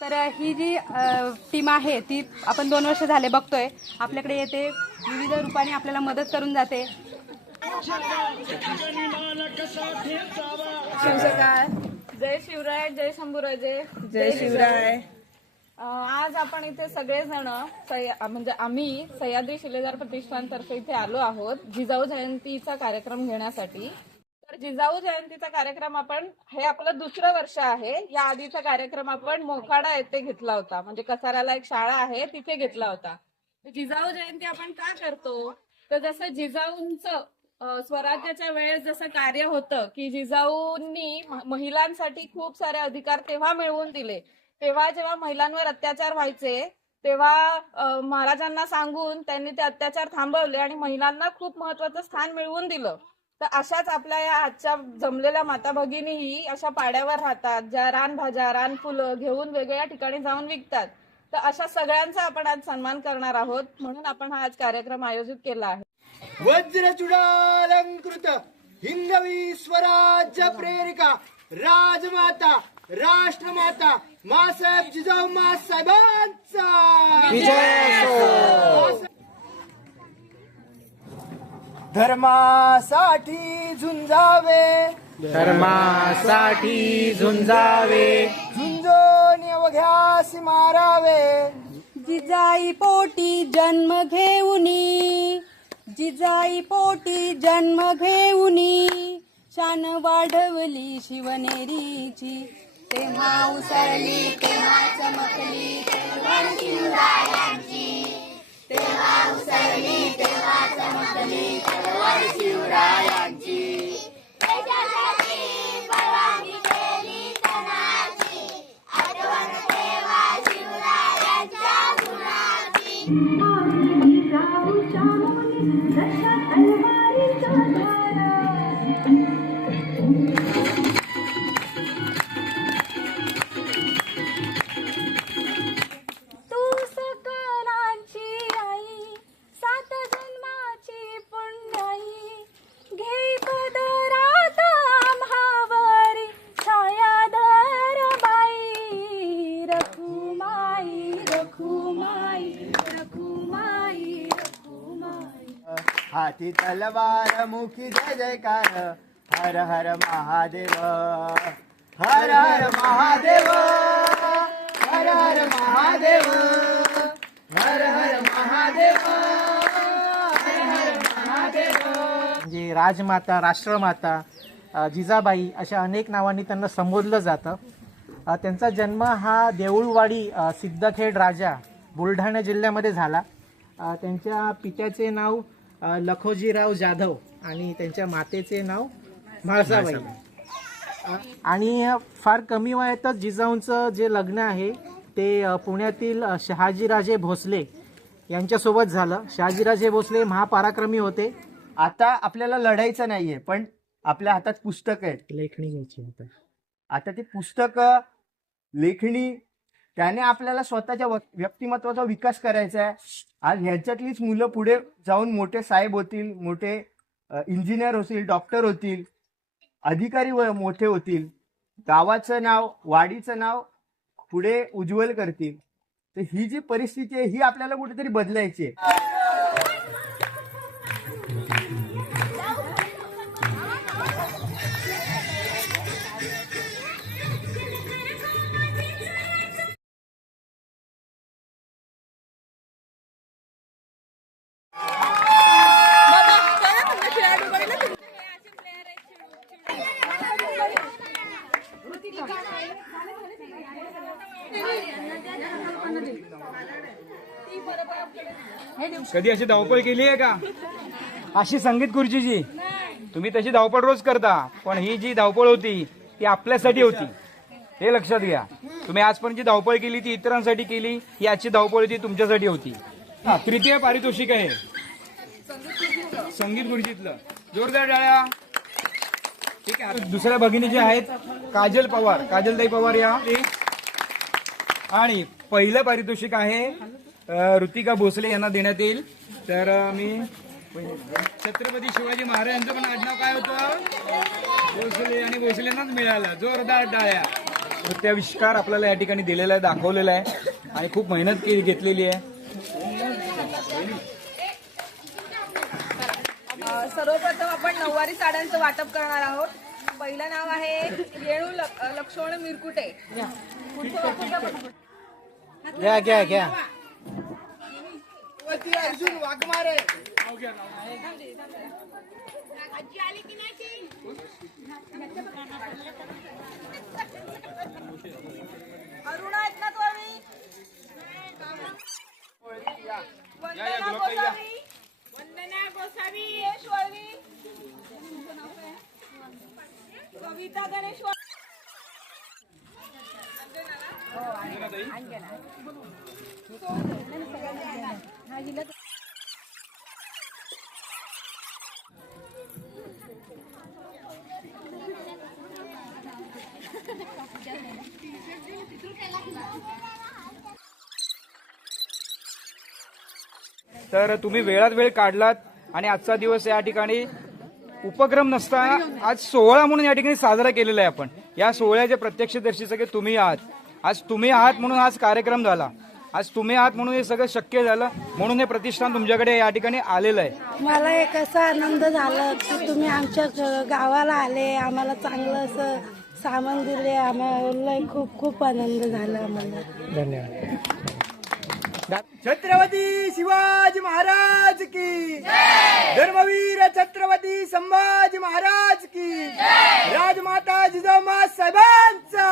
तर ही जी टीम आहे ती आपण दोन वर्ष झाले बघतोय. आपल्याकडे येते विविध रूपाने आपल्याला मदत करून जाते. शिवसकाळ जय शिवराय जय शंभूराजे जय शिवराय. आज आपण इथे सगळेजण सह्या- म्हणजे आम्ही सह्याद्री शिलेदार प्रतिष्ठानतर्फे इथे आलो आहोत जिजाऊ जयंतीचा कार्यक्रम घेण्यासाठी. जिजाऊ जयंतीचा कार्यक्रम आपण हे आपलं दुसरं वर्ष आहे. या आधीचा कार्यक्रम आपण मोखाडा येथे घेतला होता. म्हणजे कसाऱ्याला एक शाळा आहे तिथे घेतला होता. जिजाऊ जयंती आपण का करतो? तर जसं जिजाऊंचं स्वराज्याच्या वेळेस जसं कार्य होतं की जिजाऊंनी महिलांसाठी खूप सारे अधिकार तेव्हा मिळवून दिले. तेव्हा जेव्हा महिलांवर अत्याचार व्हायचे तेव्हा महाराजांना सांगून त्यांनी ते अत्याचार थांबवले आणि महिलांना खूप महत्वाचं स्थान मिळवून दिलं. तर अशाच आपल्या या आजच्या जमलेल्या माता भगिनीही अशा पाड्यावर राहतात ज्या रानभाज्या रान फुलं घेऊन वेगवेगळ्या ठिकाणी जाऊन विकतात. तर अशा सगळ्यांचा आपण आज सन्मान करणार आहोत म्हणून आपण हा आज कार्यक्रम आयोजित केला आहे. वज्रचुडालंकृत हिंदवी स्वराज्य प्रेरिका राजमाता राष्ट्रमाता मासाहेब जिजाऊ मासाहेबांचा धर्मासाठी झुंजावे. धर्मासाठी झुंजावे. झुंजोन अवघ्यास मारावे. जिजाई पोटी जन्म घेऊनी. जिजाई पोटी जन्म घेऊनी. शान वाढवली शिवनेरीची तेव्हा उसळली तेव्हा चमकली तेव्हा शिवरायांची तू हाती तलवार मुखी जय जयकार हर हर महादेव हर हर महादेव हर हर महादेव हर हर महादेव हर हर महादेव. म्हणजे राजमाता राष्ट्रमाता जिजाबाई अशा अनेक नावांनी त्यांना संबोधलं जातं. त्यांचा जन्म हा देऊळवाडी सिद्धखेड राजा बुलढाणा जिल्ह्यामध्ये झाला. त्यांच्या पित्याचे नाव लखोजीराव जाधव आणि त्यांच्या मातेचे नाव म्हाळसाबाई. आणि फार कमी वयातच जिजाऊंचं जे लग्न आहे ते पुण्यातील शहाजीराजे भोसले यांच्यासोबत झालं. शहाजीराजे भोसले महापराक्रमी होते. आता आपल्याला लढायचं नाहीये पण आपल्या हातात पुस्तक आहेत. लेखणी घ्यायची होतं आता ती पुस्तक लेखणी त्याने आपल्याला स्वतःच्या व्यक्तिमत्वाचा विकास करायचा आहे. आज ह्याच्यातलीच मुलं पुढे जाऊन मोठे साहेब होतील मोठे इंजिनियर होतील डॉक्टर होतील अधिकारी व- मोठे होतील. गावाचं नाव वाडीचं नाव पुढे उज्ज्वल करतील. तर ही जी परिस्थिती आहे ही आपल्याला कुठेतरी बदलायची आहे. कधी अशी धावपळ केली आहे का? अशी संगीत खुर्चीची तुम्ही तशी धावपळ रोज करता पण ही जी धावपळ होती ती आपल्यासाठी होती. हे लक्षात घ्या. तुम्ही आजपर्यंत जी धावपळ केली ती इतरांसाठी केली ही आजची धावपळ ती तुमच्यासाठी होती. हा, तृतीय पारितोषिक आहे. संगीत खुर्चीतलं जोरदार डाळ्या. ठीक आहे दुसऱ्या भगिनी जे आहेत काजल पवार काजलताई पवार या. आणि पहिलं पारितोषिक आहे ऋतिका भोसले यांना देण्यात येईल. तर मी छत्रपती शिवाजी महाराजांचं पण आडनाव काय होतं? भोसले आणि भोसलेंनाच मिळालं. जोरदार टाळ्या. नृत्याविष्कार आपल्याला या ठिकाणी दिलेला आहे दाखवलेला आहे. आणि खूप मेहनत केली घेतलेली आहे. सर्वप्रथम आपण नऊवारी साड्यांचं वाटप करणार आहोत. पहिलं नाव आहे रेणू लक- लक्ष्मण मिरकुटे. घ्या घ्या घ्या. अर्जुन वाघमारे अरुणा एकनाथ वाळवी वंदना गोसावी. वंदना गोसावी. यश वाळवी कविता गणेश वाळवी तर तुम्ही वेळात वेळ काढलात आणि आजचा दिवस या ठिकाणी उपक्रम नसता. आज सोहळा म्हणून या ठिकाणी साजरा केलेला आहे आपण. या सोहळ्याचे प्रत्यक्षदर्शी सगळे तुम्ही आहात. आज तुम्ही आहात म्हणून आज कार्यक्रम झाला. आज तुम्ही आहात म्हणून हे सगळं शक्य झालं. म्हणून हे प्रतिष्ठान तुमच्याकडे या ठिकाणी आलेलं आहे. मला एक असा आनंद झाला की तुम्ही आमच्या गावाला आले. आम्हाला चांगलं असं सामान दिले. आम्हाला खूप खूप आनंद झाला आम्हाला. धन्यवाद. छत्रपती शिवाजी महाराज की धर्मवीर छत्रपती संभाजी महाराज की राजमाता जिजामा साहेबांचा